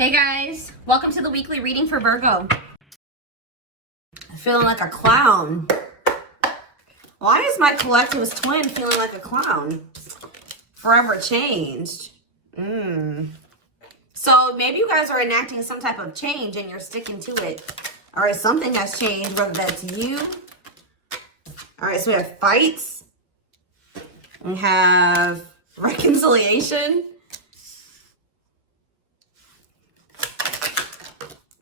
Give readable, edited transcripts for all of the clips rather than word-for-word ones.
Hey guys, welcome to the weekly reading for Virgo. Feeling like a clown. Why is my collective's twin feeling like a clown? Forever changed. So maybe you guys are enacting some type of change and you're sticking to it. All right, something has changed, whether that's you. All right, so we have fights. We have reconciliation.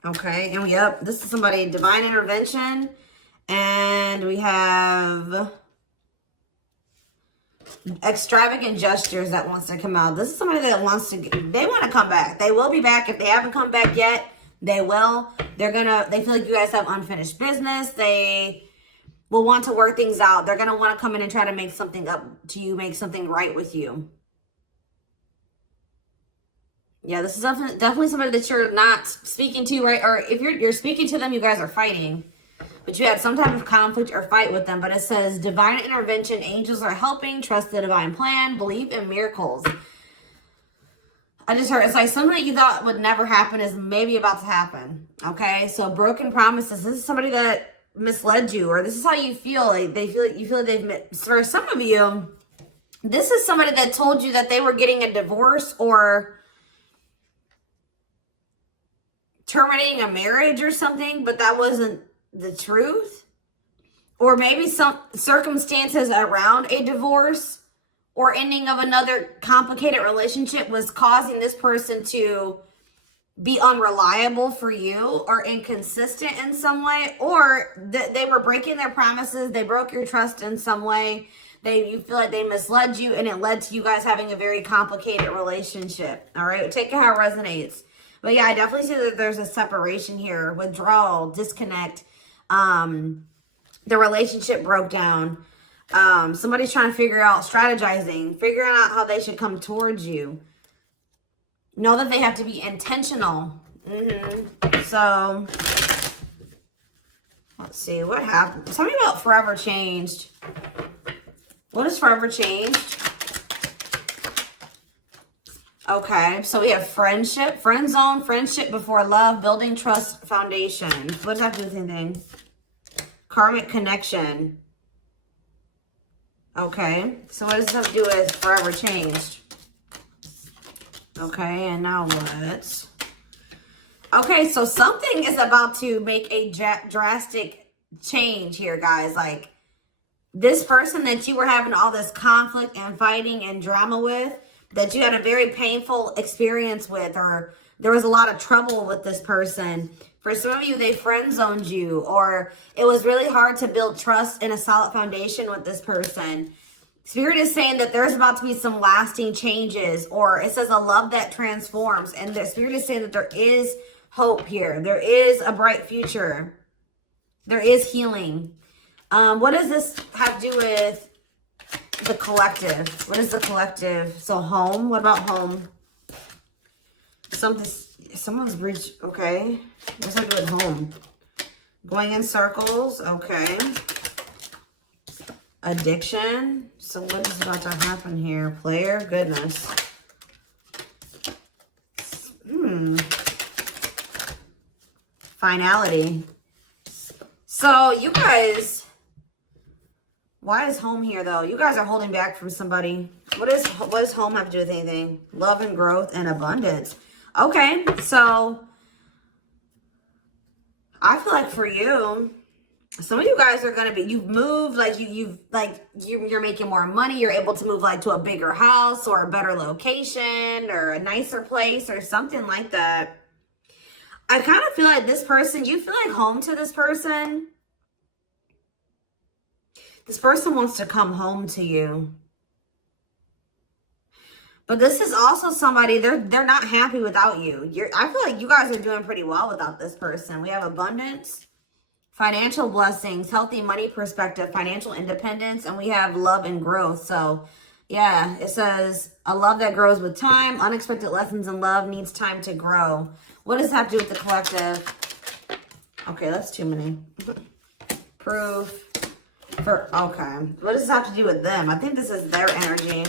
Okay, and this is somebody, divine intervention. And we have extravagant gestures that wants to come out. This is somebody that wants to, they want to come back. They will be back. If they haven't come back yet, they will. They feel like you guys have unfinished business. They will want to work things out. They're going to want to come in and try to make something up to you, make something right with you. Yeah, this is definitely somebody that you're not speaking to, right? Or if you're speaking to them, you guys are fighting. But you had some type of conflict or fight with them. But it says, divine intervention, angels are helping, trust the divine plan, believe in miracles. I just heard, it's like something that you thought would never happen is maybe about to happen. Okay, so broken promises. This is somebody that misled you, or this is how you feel. Like you feel like they've, for some of you, this is somebody that told you that they were getting a divorce or terminating a marriage or something, but that wasn't the truth. Or maybe some circumstances around a divorce or ending of another complicated relationship was causing this person to be unreliable for you or inconsistent in some way, or they were breaking their promises. They broke your trust in some way. You feel like they misled you, and it led to you guys having a very complicated relationship. All right, take it how it resonates. But yeah, I definitely see that there's a separation here, withdrawal, disconnect. The relationship broke down. Somebody's trying to figure out, strategizing, figuring out how they should come towards you. Know that they have to be intentional. So, let's see, what happened? Tell me about forever changed. What is forever changed? Okay, so we have friendship, friend zone, friendship before love, building trust foundation. What does that have to do with anything? Karmic connection. Okay, so what does this have to do with forever changed? Okay, and now what? Okay, so something is about to make a drastic change here, guys. Like, this person that you were having all this conflict and fighting and drama with, that you had a very painful experience with, or there was a lot of trouble with this person. For some of you, they friend zoned you, or it was really hard to build trust and a solid foundation with this person. Spirit is saying that there's about to be some lasting changes, or it says a love that transforms. And the Spirit is saying that there is hope here. There is a bright future. There is healing. What does this have to do with the collective? What is the collective? So home. What about home? Someone's breached. Okay. What's that do with home? Going in circles. Okay. Addiction. So what is about to happen here? Player. Goodness. Finality. So you guys, why is home here though? You guys are holding back from somebody. What does home have to do with anything? Love and growth and abundance. Okay, so I feel like for you, some of you guys are gonna be, you've moved, like you're making more money. You're able to move like to a bigger house or a better location or a nicer place or something like that. I kind of feel like this person, you feel like home to this person. This person wants to come home to you. But this is also somebody, they're not happy without you. I feel like you guys are doing pretty well without this person. We have abundance, financial blessings, healthy money perspective, financial independence, and we have love and growth. So yeah, it says a love that grows with time. Unexpected lessons in love needs time to grow. What does that have to do with the collective? Okay, that's too many. Proof. Okay. What does this have to do with them? I think this is their energy.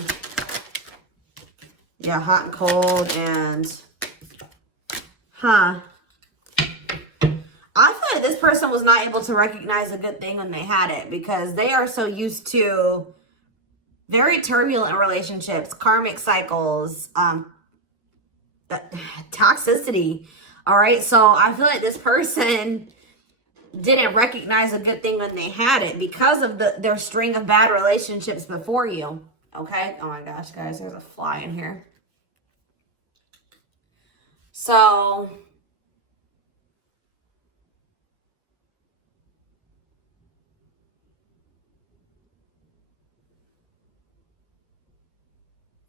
Yeah, hot and cold and Huh. I feel like this person was not able to recognize a good thing when they had it because they are so used to very turbulent relationships, karmic cycles, toxicity. All right. So I feel like this person didn't recognize a good thing when they had it because of their string of bad relationships before you. Okay. Oh my gosh, guys, there's a fly in here. So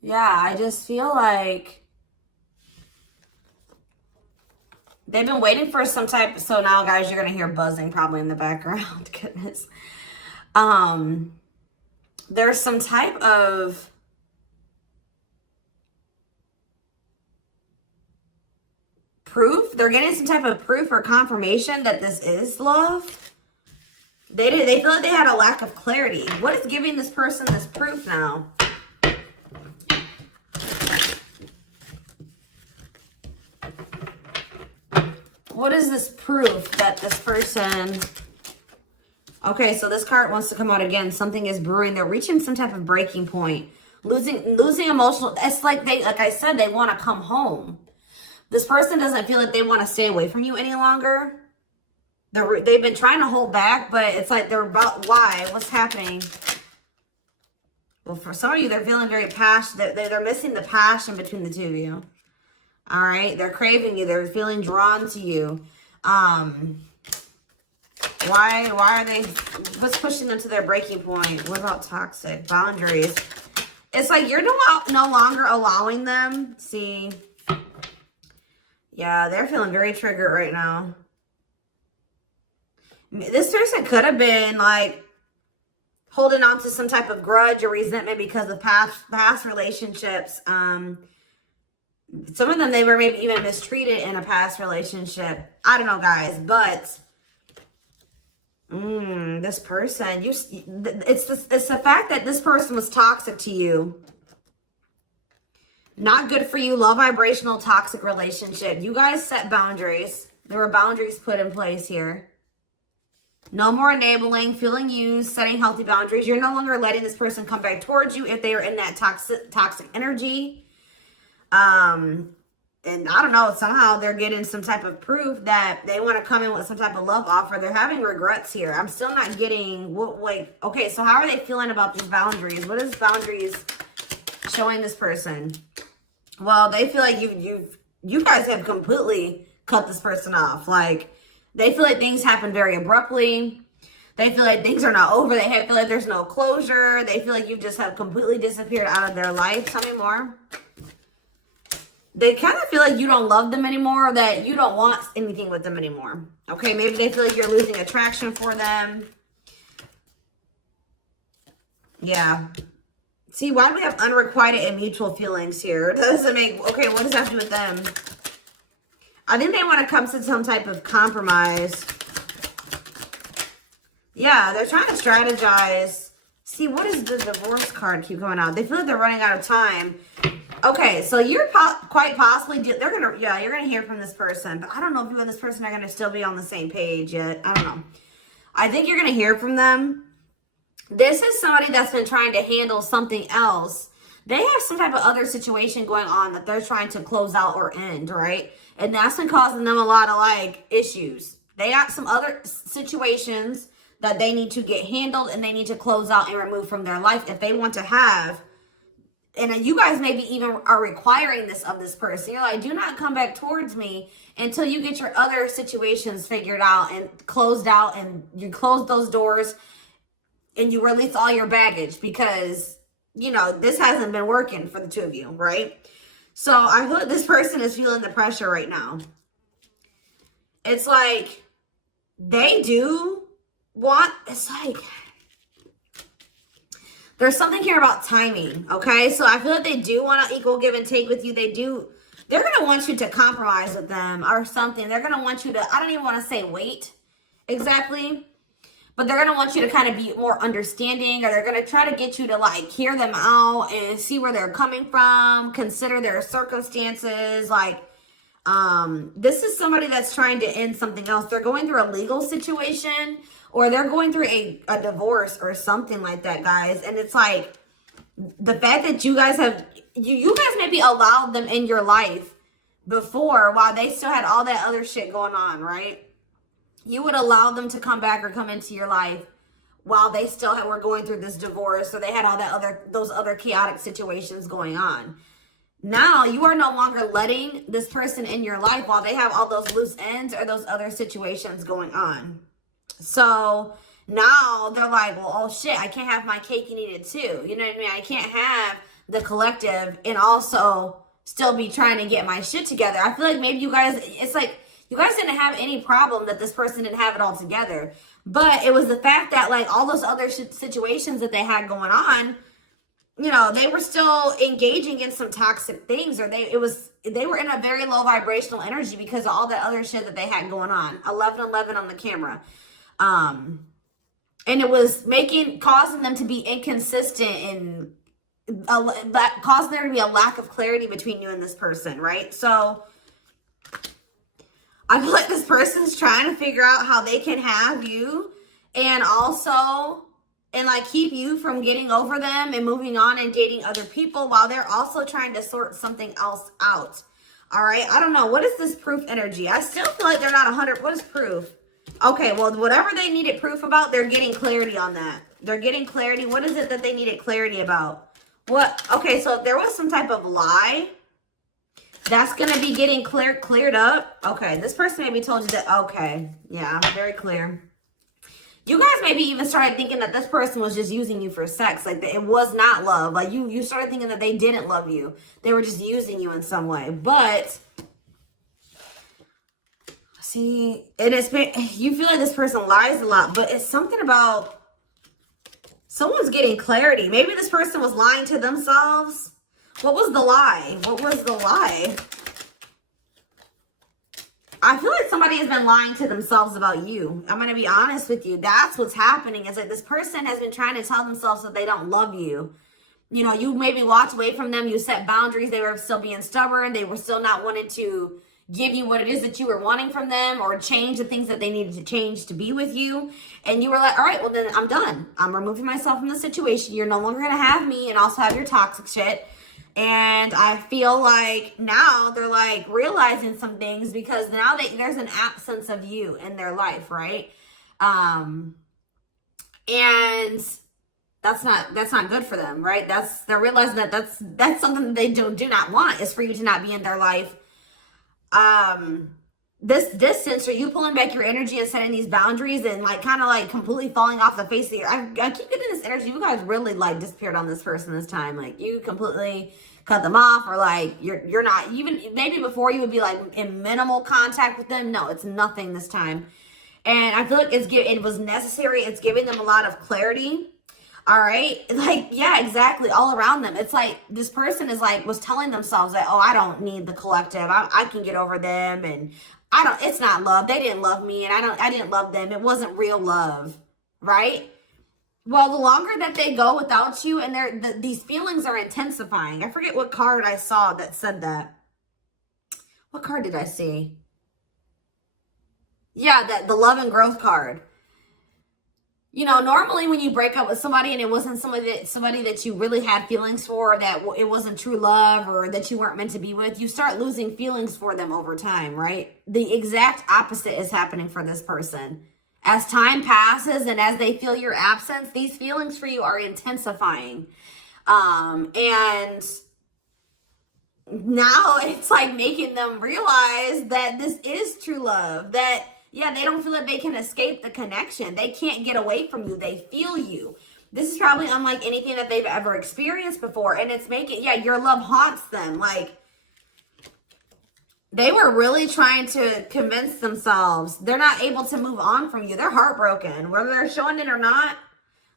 yeah, I just feel like they've been waiting for some type. So now, guys, you're gonna hear buzzing probably in the background. Goodness. There's some type of proof. They're getting some type of proof or confirmation that this is love. They feel like they had a lack of clarity. What is giving this person this proof now? What is this proof that this person... Okay, so this card wants to come out again. Something is brewing. They're reaching some type of breaking point. Losing emotional... It's like I said, they want to come home. This person doesn't feel like they want to stay away from you any longer. They've been trying to hold back, but it's like they're about... Why? What's happening? Well, for some of you, they're feeling very passionate. They're missing the passion between the two of you. All right, they're craving you. They're feeling drawn to you. Why are they? What's pushing them to their breaking point? What about toxic boundaries? It's like you're no longer allowing them. See, yeah, they're feeling very triggered right now. This person could have been like holding on to some type of grudge or resentment because of past relationships. Some of them, they were maybe even mistreated in a past relationship. I don't know, guys, but this person, it's the fact that this person was toxic to you. Not good for you. Low vibrational toxic relationship. You guys set boundaries. There were boundaries put in place here. No more enabling, feeling used, setting healthy boundaries. You're no longer letting this person come back towards you if they are in that toxic energy. And I don't know, somehow they're getting some type of proof that they want to come in with some type of love offer. They're having regrets here. I'm still not getting okay, so how are they feeling about these boundaries? What is boundaries showing this person? Well, they feel like you guys have completely cut this person off. Like, they feel like things happen very abruptly. They feel like things are not over. They feel like there's no closure. They feel like you just have completely disappeared out of their life. Tell me more. They kind of feel like you don't love them anymore, or that you don't want anything with them anymore. Okay, maybe they feel like you're losing attraction for them. Yeah. See, why do we have unrequited and mutual feelings here? Doesn't make... Okay, what does that have to do with them? I think they want to come to some type of compromise. Yeah, they're trying to strategize. See, what is the divorce card keep going out? They feel like they're running out of time. Okay, so you're quite possibly... you're going to hear from this person. But I don't know if you and this person are going to still be on the same page yet. I don't know. I think you're going to hear from them. This is somebody that's been trying to handle something else. They have some type of other situation going on that they're trying to close out or end, right? And that's been causing them a lot of, like, issues. They got some other situations that they need to get handled and they need to close out and remove from their life if they want to have... And you guys maybe even are requiring this of this person. You're like, do not come back towards me until you get your other situations figured out and closed out, and you close those doors and you release all your baggage because, you know, this hasn't been working for the two of you, right? So I feel like this person is feeling the pressure right now. It's like they do want, it's like... There's something here about timing, okay? So I feel like they do want to equal give and take with you. They're going to want you to compromise with them or something. They're going to want you to, I don't even want to say wait exactly, but they're going to want you to kind of be more understanding, or they're going to try to get you to, like, hear them out and see where they're coming from, consider their circumstances. Like, This is somebody that's trying to end something else. They're going through a legal situation, or they're going through a divorce or something like that, guys. And it's like, the fact that you guys have, you guys maybe allowed them in your life before while they still had all that other shit going on, right? You would allow them to come back or come into your life while they still were going through this divorce, so they had all that those other chaotic situations going on. Now you are no longer letting this person in your life while they have all those loose ends or those other situations going on. So now they're like, well, oh shit, I can't have my cake and eat it too. You know what I mean? I can't have the collective and also still be trying to get my shit together. I feel like maybe you guys, it's like, you guys didn't have any problem that this person didn't have it all together. But it was the fact that like all those other situations that they had going on, you know, they were still engaging in some toxic things, or they were in a very low vibrational energy because of all that other shit that they had going on. 1111 on the camera. And it was causing them to be inconsistent and causing there to be a lack of clarity between you and this person, right? So I feel like this person's trying to figure out how they can have you and also, and like keep you from getting over them and moving on and dating other people while they're also trying to sort something else out. All right. I don't know. What is this proof energy? I still feel like they're not 100. What is proof? Okay. Well, whatever they needed proof about, they're getting clarity on that. They're getting clarity. What is it that they needed clarity about? What? Okay. So if there was some type of lie, that's going to be getting cleared up. Okay. This person maybe told you that. Okay. Yeah. Very clear. You guys maybe even started thinking that this person was just using you for sex. Like, it was not love. Like, you started thinking that they didn't love you. They were just using you in some way. But, see, you feel like this person lies a lot. But it's something about someone's getting clarity. Maybe this person was lying to themselves. What was the lie? What was the lie? I feel like somebody has been lying to themselves about you. I'm going to be honest with you. That's what's happening. Is like this person has been trying to tell themselves that they don't love you. You know, you maybe walked away from them. You set boundaries. They were still being stubborn. They were still not wanting to give you what it is that you were wanting from them or change the things that they needed to change to be with you. And you were like, all right, well, then I'm done. I'm removing myself from the situation. You're no longer going to have me and also have your toxic shit. And I feel like now they're like realizing some things because now there's an absence of you in their life, right? And that's not good for them, right? They're realizing that that's something that they do not want, is for you to not be in their life. This distance, or you pulling back your energy and setting these boundaries and like kind of like completely falling off the face of the earth. I keep getting this energy. You guys really like disappeared on this person this time. Like you completely cut them off, or like you're not even, maybe before you would be like in minimal contact with them. No, it's nothing this time. And I feel like it was necessary. It's giving them a lot of clarity. All right. Like, yeah, exactly. All around them. It's like this person was telling themselves that, oh, I don't need the collective. I can get over them. And it's not love. They didn't love me and I didn't love them. It wasn't real love. Right. Well, the longer that they go without you and these feelings are intensifying. I forget what card I saw that said that. What card did I see? Yeah, the love and growth card. You know, normally when you break up with somebody and it wasn't somebody that you really had feelings for, that it wasn't true love or that you weren't meant to be with, you start losing feelings for them over time, right? The exact opposite is happening for this person. As time passes and as they feel your absence, these feelings for you are intensifying. And now it's like making them realize that this is true love, that yeah, they don't feel like they can escape the connection. They can't get away from you. They feel you. This is probably unlike anything that they've ever experienced before. And it's your love haunts them. Like, they were really trying to convince themselves they're not able to move on from you. They're heartbroken. Whether they're showing it or not,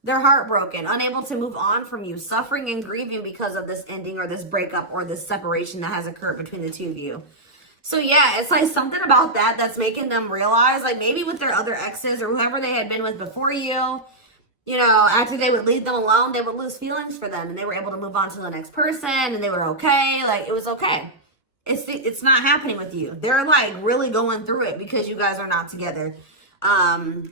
they're heartbroken, unable to move on from you, suffering and grieving because of this ending or this breakup or this separation that has occurred between the two of you. So yeah, it's like something about that's making them realize, like maybe with their other exes or whoever they had been with before you, you know, after they would leave them alone, they would lose feelings for them and they were able to move on to the next person and they were okay. Like, it was okay. It's not happening with you. They're like really going through it because you guys are not together. And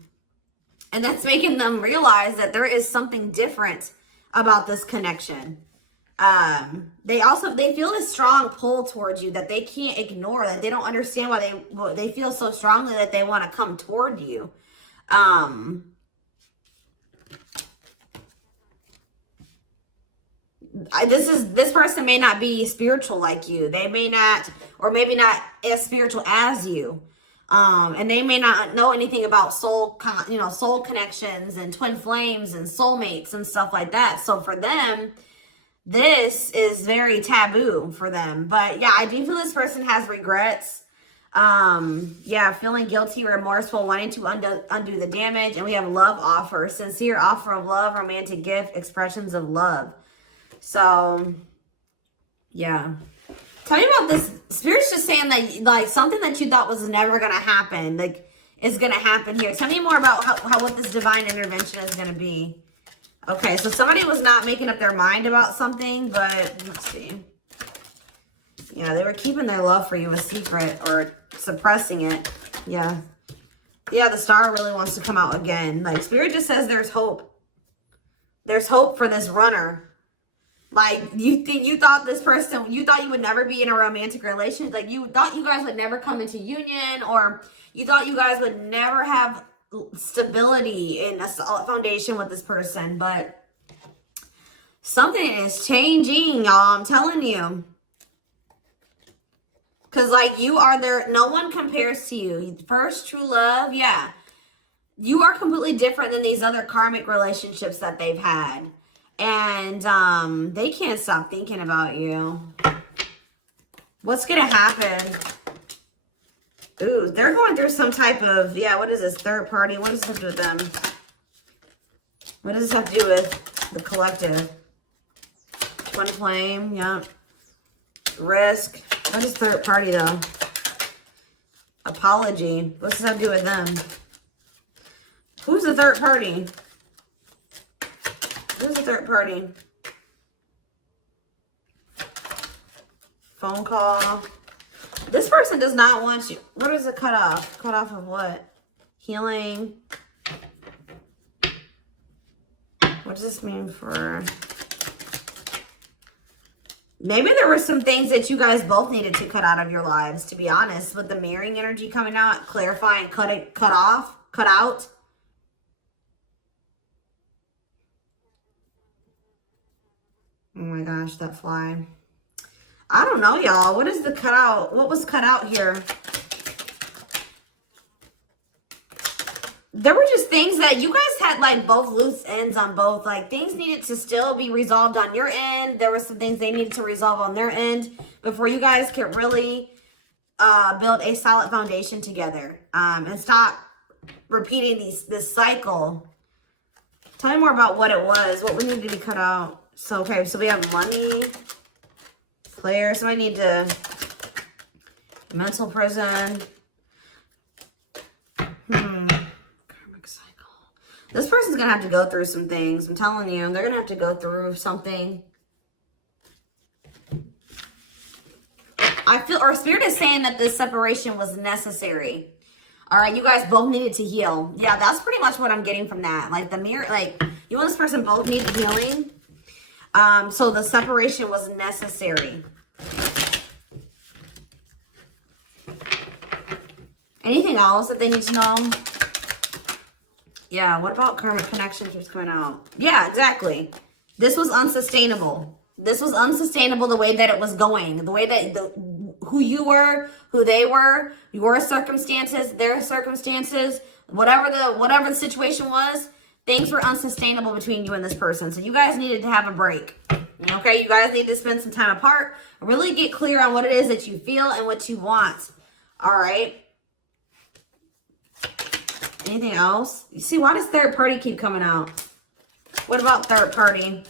that's making them realize that there is something different about this connection. They feel a strong pull towards you that they can't ignore, that they don't understand why they feel so strongly that they want to come toward you. This person may not be spiritual like you. They may not, or maybe not as spiritual as you. And they may not know anything about soul connections and twin flames and soulmates and stuff like that. So for them, this is very taboo for them. But yeah, I do feel this person has regrets. Yeah, feeling guilty, remorseful, wanting to undo the damage. And we have love offer, sincere offer of love, romantic gift, expressions of love. So, yeah. Tell me about this. Spirit's just saying that, like, something that you thought was never going to happen, like, is going to happen here. Tell me more about what this divine intervention is going to be. Okay, so somebody was not making up their mind about something, but let's see. Yeah, they were keeping their love for you a secret or suppressing it. Yeah. Yeah, the star really wants to come out again. Like, Spirit just says there's hope. There's hope for this runner. Like, you thought this person, you thought you would never be in a romantic relationship. Like, you thought you guys would never come into union, or you thought you guys would never have stability in a solid foundation with this person. But something is changing, y'all. I'm telling you. Because, like, you are there. No one compares to you. First true love, yeah. You are completely different than these other karmic relationships that they've had. And they can't stop thinking about you. What's going to happen? Ooh, they're going through some type of, yeah, what is this? Third party? What does this have to do with them? What does this have to do with the collective? Twin flame, yeah. Risk. What is third party, though? Apology. What's this have to do with them? Who's the third party? Who's the third party? Phone call. This person does not want you. What is it cut off? Cut off of what? Healing. What does this mean for... Maybe there were some things that you guys both needed to cut out of your lives, to be honest. With the mirroring energy coming out, clarifying, cut out. Oh my gosh, that fly. I don't know, y'all. What is the cut out? What was cut out here? There were just things that you guys had, like, both loose ends on both. Like, things needed to still be resolved on your end. There were some things they needed to resolve on their end before you guys could really build a solid foundation together. And stop repeating this cycle. Tell me more about what it was. What we needed to be cut out. So, okay, so we have money, player. Somebody need to, mental prison. Karmic cycle. This person's going to have to go through some things. I'm telling you, they're going to have to go through something. I feel, or Spirit is saying that this separation was necessary. All right, you guys both needed to heal. Yeah, that's pretty much what I'm getting from that. Like, the mirror, like, you and this person both need healing. So the separation was necessary. Anything else that they need to know? Yeah, what about karmic connection keeps coming out? Yeah, exactly. This was unsustainable. This was unsustainable the way that it was going. The way that who you were, who they were, your circumstances, their circumstances, whatever the situation was, things were unsustainable between you and this person. So you guys needed to have a break. Okay, you guys need to spend some time apart. Really get clear on what it is that you feel and what you want. All right. Anything else? You see, why does third party keep coming out? What about third party?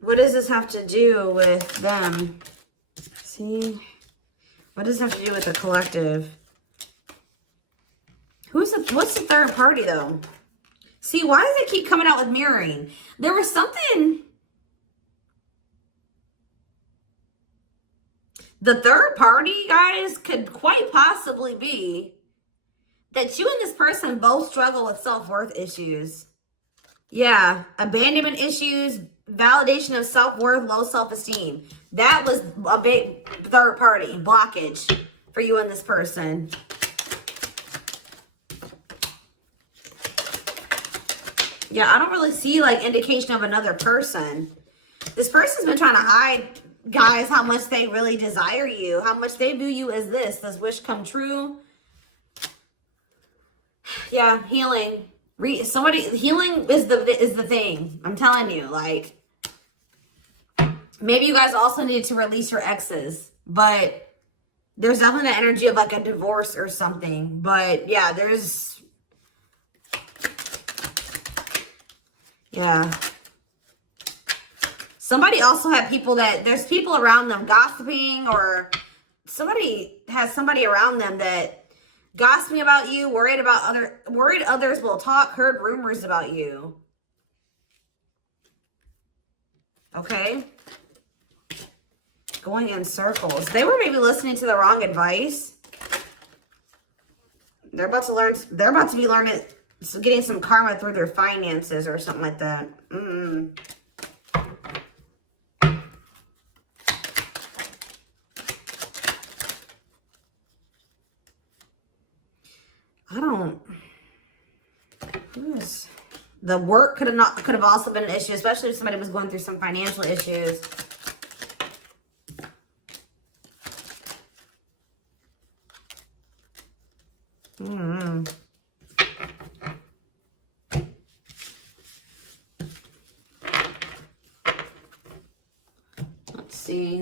What does this have to do with them? See? What does this have to do with the collective? What's the third party, though? See, why does it keep coming out with mirroring? There was something... The third party, guys, could quite possibly be that you and this person both struggle with self-worth issues. Yeah, abandonment issues, validation of self-worth, low self-esteem. That was a big third party blockage for you and this person. Yeah, I don't really see like indication of another person. This person's been trying to hide, guys, how much they really desire you, how much they view you as this wish come true. Yeah, healing. Healing is the thing. I'm telling you, like, maybe you guys also need to release your exes, but there's definitely the energy of like a divorce or something. But yeah, yeah. Somebody also had people there's people around them gossiping, or somebody has somebody around them that gossiping about you, worried others will talk, heard rumors about you. Okay? Going in circles. They were maybe listening to the wrong advice. They're about to be learning, getting some karma through their finances or something like that. The work could have also been an issue, especially if somebody was going through some financial issues.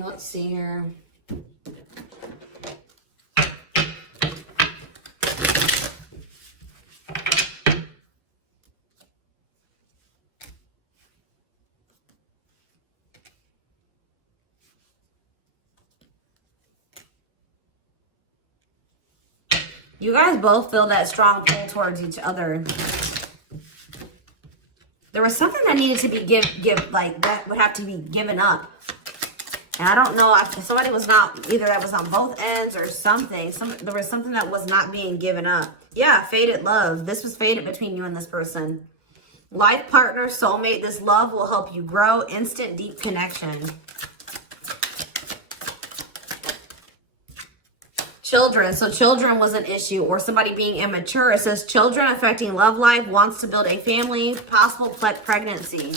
Let's see here. You guys both feel that strong pull towards each other. There was something that needed to be that would have to be given up. And I don't know if somebody was not, either that was on both ends or something. There was something that was not being given up. Yeah, fated love. This was fated between you and this person. Life partner, soulmate. This love will help you grow. Instant, deep connection. Children. So children was an issue, or somebody being immature. It says children affecting love life, wants to build a family, possible pregnancy.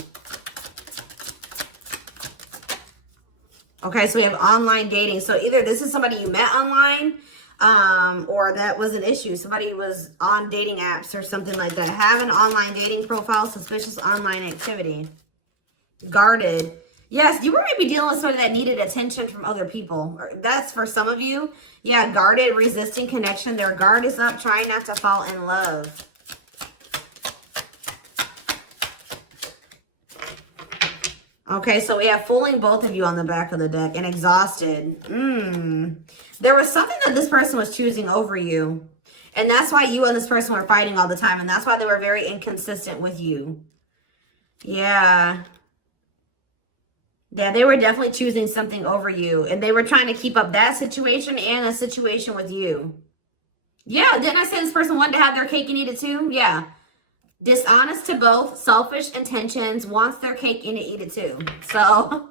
Okay, so we have online dating. So either this is somebody you met online, or that was an issue. Somebody was on dating apps or something like that. Have an online dating profile, suspicious online activity. Guarded. Yes, you were maybe dealing with somebody that needed attention from other people. That's for some of you. Yeah, guarded, resisting connection. Their guard is up, trying not to fall in love. Okay, so we have fooling both of you on the back of the deck and exhausted. There was something that this person was choosing over you. And that's why you and this person were fighting all the time. And that's why they were very inconsistent with you. Yeah. Yeah, they were definitely choosing something over you. And they were trying to keep up that situation and a situation with you. Yeah, didn't I say this person wanted to have their cake and eat it too? Yeah. Dishonest to both, selfish intentions, wants their cake and to eat it too. So,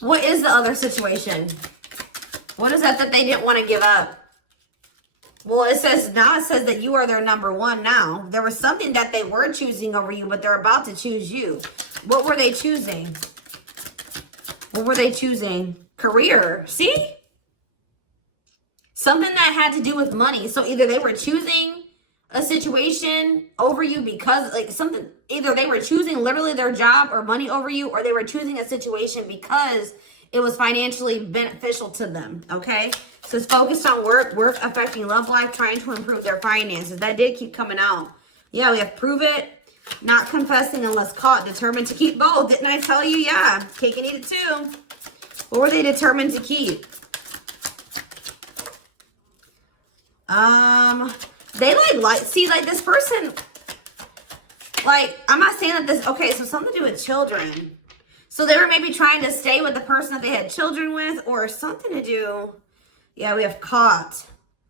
what is the other situation? What is that they didn't want to give up? Well, it says that you are their number one now. There was something that they were choosing over you, but they're about to choose you. What were they choosing? What were they choosing? Career. See? Something that had to do with money. So either they were choosing a situation over you because either they were choosing literally their job or money over you, or they were choosing a situation because it was financially beneficial to them. Okay, so it's focused on work affecting love life, trying to improve their finances. That did keep coming out. Yeah, we have prove it, not confessing unless caught, determined to keep both. Didn't I tell you? Yeah, cake and eat it too. What were they determined to keep? They see this person, I'm not saying that this, okay, so something to do with children. So they were maybe trying to stay with the person that they had children with, or something to do. Yeah, we have caught.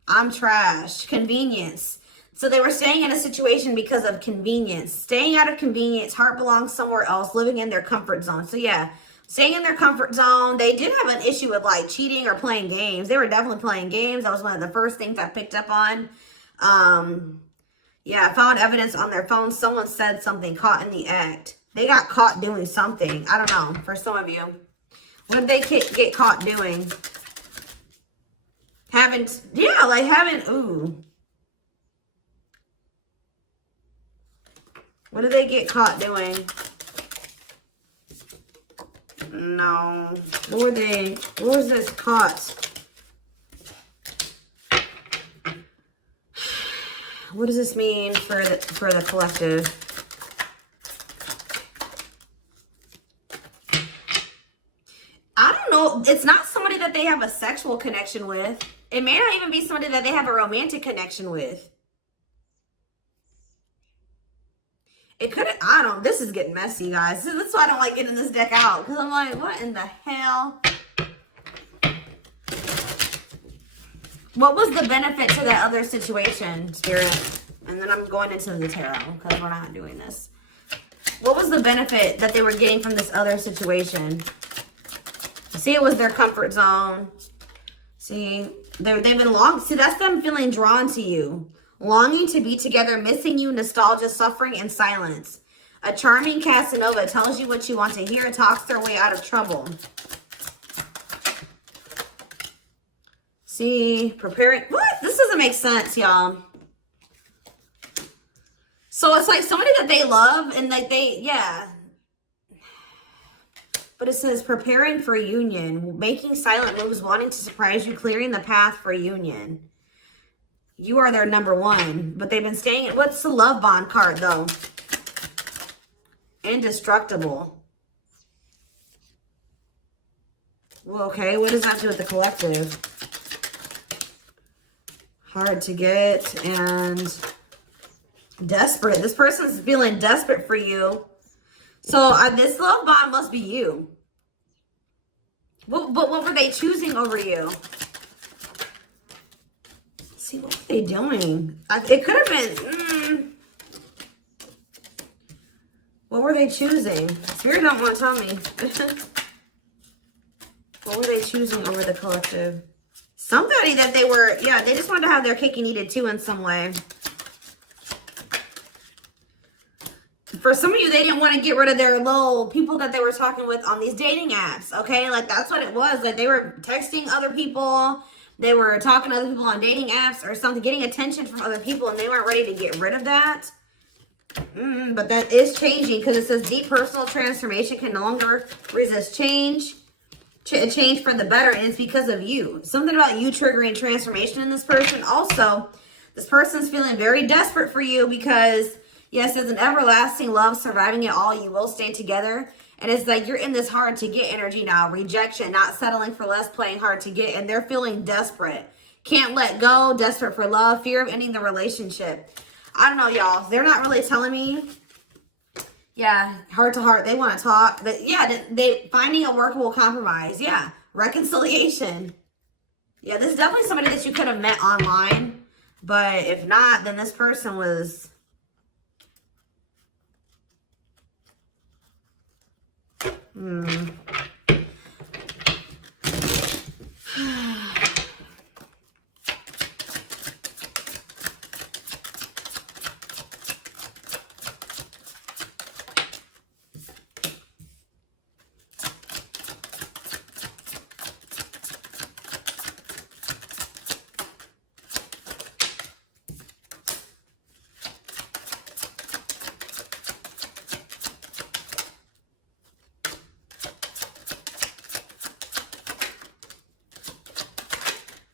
I'm trash. Convenience. So they were staying in a situation because of convenience. Staying out of convenience. Heart belongs somewhere else. Living in their comfort zone. So yeah, staying in their comfort zone. They did have an issue with like cheating or playing games. They were definitely playing games. That was one of the first things I picked up on. Yeah, I found evidence on their phone. Someone said something, caught in the act. They got caught doing something. I don't know. For some of you. What did they get caught doing? Ooh. What did they get caught doing? No. What was this caught? What does this mean for the collective? I don't know. It's not somebody that they have a sexual connection with. It may not even be somebody that they have a romantic connection with. It could have, I don't, this is getting messy, guys. This is why I don't like getting this deck out. Because I'm like, what in the hell? What was the benefit to that other situation, Spirit? And then I'm going into the tarot because we're not doing this. What was the benefit that they were getting from this other situation? See, it was their comfort zone. See, they've been long. See, that's them feeling drawn to you. Longing to be together, missing you, nostalgia, suffering, and silence. A charming Casanova tells you what you want to hear, talks their way out of trouble. See, preparing. What? This doesn't make sense, y'all. So it's like somebody that they love and like yeah. But it says preparing for union, making silent moves, wanting to surprise you, clearing the path for union. You are their number one, but they've been staying. What's the love bond card though? Indestructible. Well, okay, what does that have to do with the collective? Hard to get and desperate. This person's feeling desperate for you. So this love bond must be you. But what were they choosing over you? See, what were they doing? It could have been... What were they choosing? Spirit don't want to tell me. What were they choosing over the collective? Somebody that they were... Yeah, they just wanted to have their cake and eat it too in some way. For some of you, they didn't want to get rid of their little people that they were talking with on these dating apps, okay? Like, that's what it was. Like, they were texting other people. They were talking to other people on dating apps or something, getting attention from other people, and they weren't ready to get rid of that. But that is changing because it says deep personal transformation can no longer resist change. Change for the better, and it's because of you. Something about you triggering transformation in this person. Also, this person's feeling very desperate for you because... Yes, it's an everlasting love, surviving it all. You will stay together. And it's like you're in this hard to get energy now. Rejection, not settling for less, playing hard to get. And they're feeling desperate. Can't let go, desperate for love, fear of ending the relationship. I don't know, y'all. They're not really telling me. Yeah, heart to heart. They want to talk. They finding a workable compromise. Yeah, reconciliation. Yeah, this is definitely somebody that you could have met online. But if not, then this person was...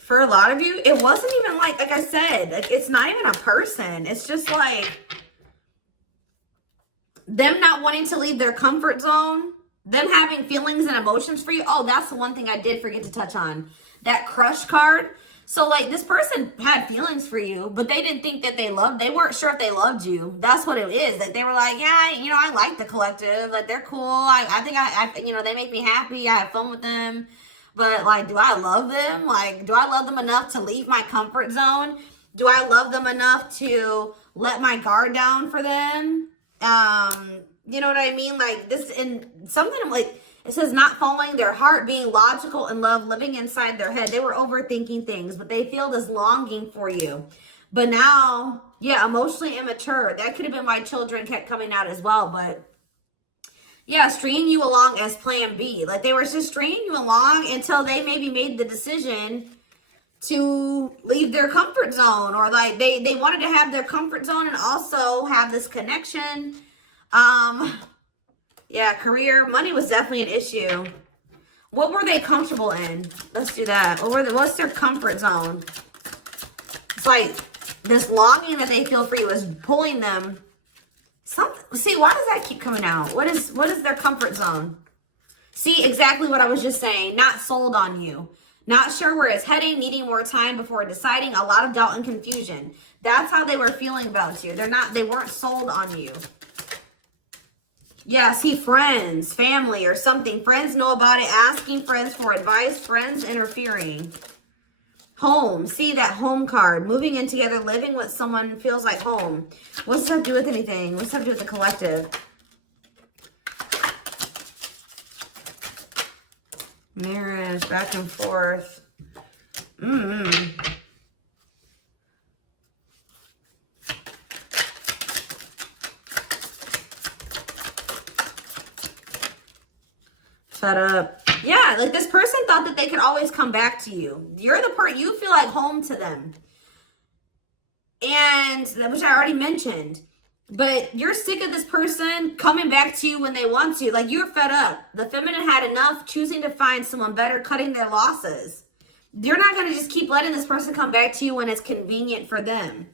For a lot of you, it wasn't even like I said, like it's not even a person. It's just like them not wanting to leave their comfort zone, them having feelings and emotions for you. Oh, that's the one thing I did forget to touch on. That crush card. So, like, this person had feelings for you, but they didn't think that they weren't sure if they loved you. That's what it is. That they were like, yeah, you know, I like the collective. Like, they're cool. I think you know, they make me happy. I have fun with them. But, like, do I love them? Like, do I love them enough to leave my comfort zone? Do I love them enough to let my guard down for them? You know what I mean? Like, this, and something like, it says not following their heart, being logical in love, living inside their head. They were overthinking things, but they feel this longing for you. But now, yeah, emotionally immature. That could have been why children kept coming out as well. But yeah, stringing you along as plan B. Like, they were just stringing you along until they maybe made the decision to leave their comfort zone. Or like they wanted to have their comfort zone and also have this connection. Yeah, career, money was definitely an issue. What were they comfortable in? Let's do that. What's their comfort zone? It's like this longing that they feel for you is pulling them. See, why does that keep coming out? What is their comfort zone? See, exactly what I was just saying. Not sold on you. Not sure where it's heading, needing more time before deciding, a lot of doubt and confusion. That's how they were feeling about you. They weren't sold on you. Yeah, see, friends, family, or something. Friends know about it, asking friends for advice, friends interfering. Home, see that home card. Moving in together, living with someone feels like home. What's that do with anything? What's that do with the collective? Marriage, back and forth. Fed up. Yeah, like this person thought that they could always come back to you. You're the part, you feel like home to them. And, which I already mentioned. But you're sick of this person coming back to you when they want to. Like, you're fed up. The feminine had enough, choosing to find someone better, cutting their losses. You're not going to just keep letting this person come back to you when it's convenient for them.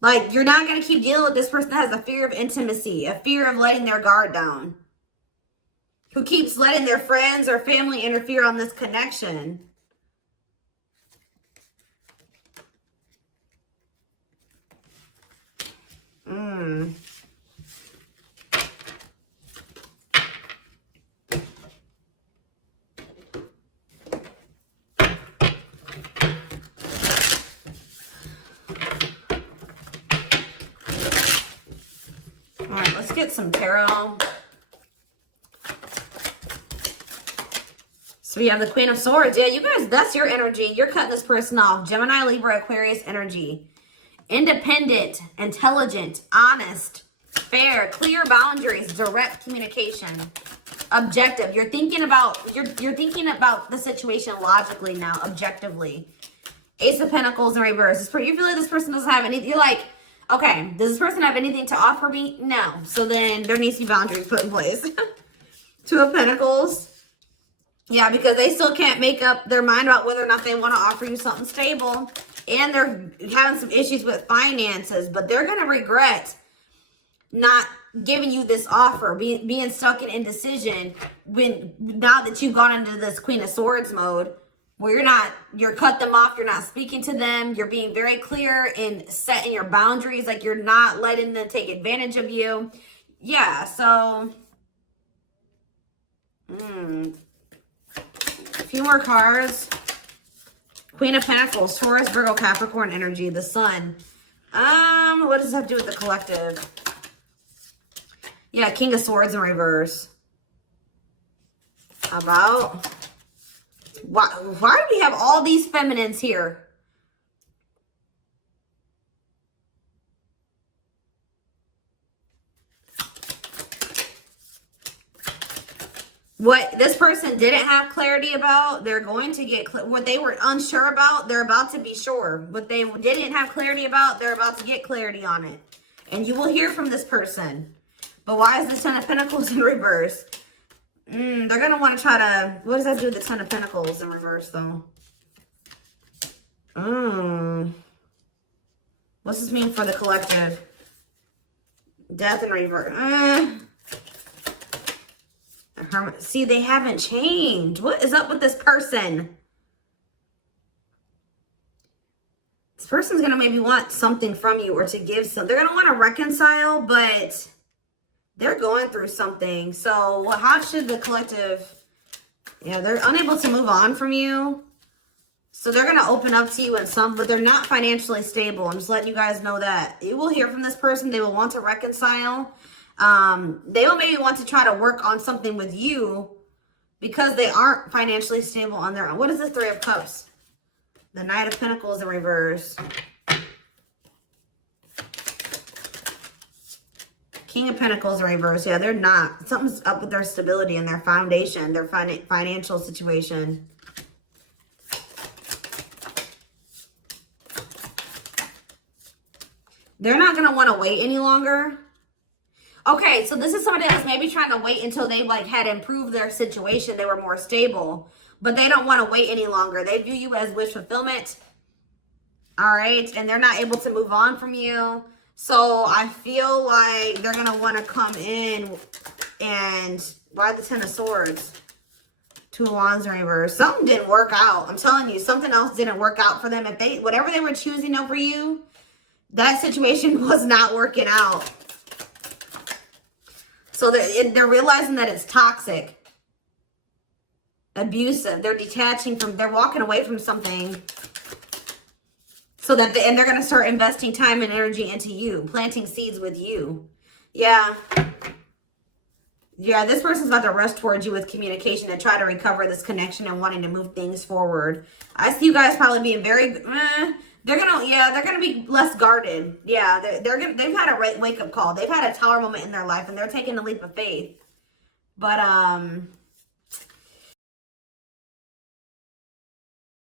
Like, you're not going to keep dealing with this person that has a fear of intimacy, a fear of letting their guard down, who keeps letting their friends or family interfere on this connection. All right, let's get some tarot. So we have the Queen of Swords. Yeah, you guys, that's your energy. You're cutting this person off. Gemini, Libra, Aquarius energy. Independent, intelligent, honest, fair, clear boundaries, direct communication, objective. You're thinking about the situation logically now, objectively. Ace of Pentacles in reverse. You feel like this person doesn't have anything. You're like, okay, does this person have anything to offer me? No. So then there needs to be boundaries put in place. Two of Pentacles. Yeah, because they still can't make up their mind about whether or not they want to offer you something stable. And they're having some issues with finances. But they're going to regret not giving you this offer, being stuck in indecision now that you've gone into this Queen of Swords mode. Where you're cut them off. You're not speaking to them. You're being very clear in setting your boundaries. Like, you're not letting them take advantage of you. Yeah, so. A few more cards. Queen of Pentacles, Taurus, Virgo, Capricorn energy, the Sun. What does that have to do with the collective? Yeah, King of Swords in reverse. How about? Why do we have all these feminines here? What this person didn't have clarity about, they're going to get what they were unsure about, they're about to be sure. What they didn't have clarity about, they're about to get clarity on it. And you will hear from this person. But why is the Ten of Pentacles in reverse? They're going to want to try to... What does that do with the Ten of Pentacles in reverse, though? What's this mean for the collective? Death in reverse. See, they haven't changed. What is up with this person? This person's going to maybe want something from you or to give some. They're going to want to reconcile, but they're going through something. So how should the collective... Yeah, they're unable to move on from you. So they're going to open up to you in some, but they're not financially stable. I'm just letting you guys know that. You will hear from this person. They will want to reconcile. They will maybe want to try to work on something with you because they aren't financially stable on their own. What is the Three of Cups? The Knight of Pentacles in reverse. King of Pentacles in reverse. Yeah, they're not. Something's up with their stability and their foundation, their financial situation. They're not going to want to wait any longer. Okay, so this is somebody that's maybe trying to wait until they like had improved their situation. They were more stable, but they don't want to wait any longer. They view you as wish fulfillment. All right, and they're not able to move on from you. So I feel like they're going to want to come in and... Why the Ten of Swords? Two of Wands in reverse. Something didn't work out. I'm telling you, something else didn't work out for them. If they, whatever they were choosing over you, that situation was not working out. So they're realizing that it's toxic, abusive. They're detaching from, they're walking away from something. So that, and they're going to start investing time and energy into you, planting seeds with you. Yeah. Yeah, this person's about to rush towards you with communication and try to recover this connection and wanting to move things forward. I see you guys probably being very, they're gonna be less guarded. Yeah, they've had a wake-up call. They've had a tower moment in their life and they're taking a leap of faith. But,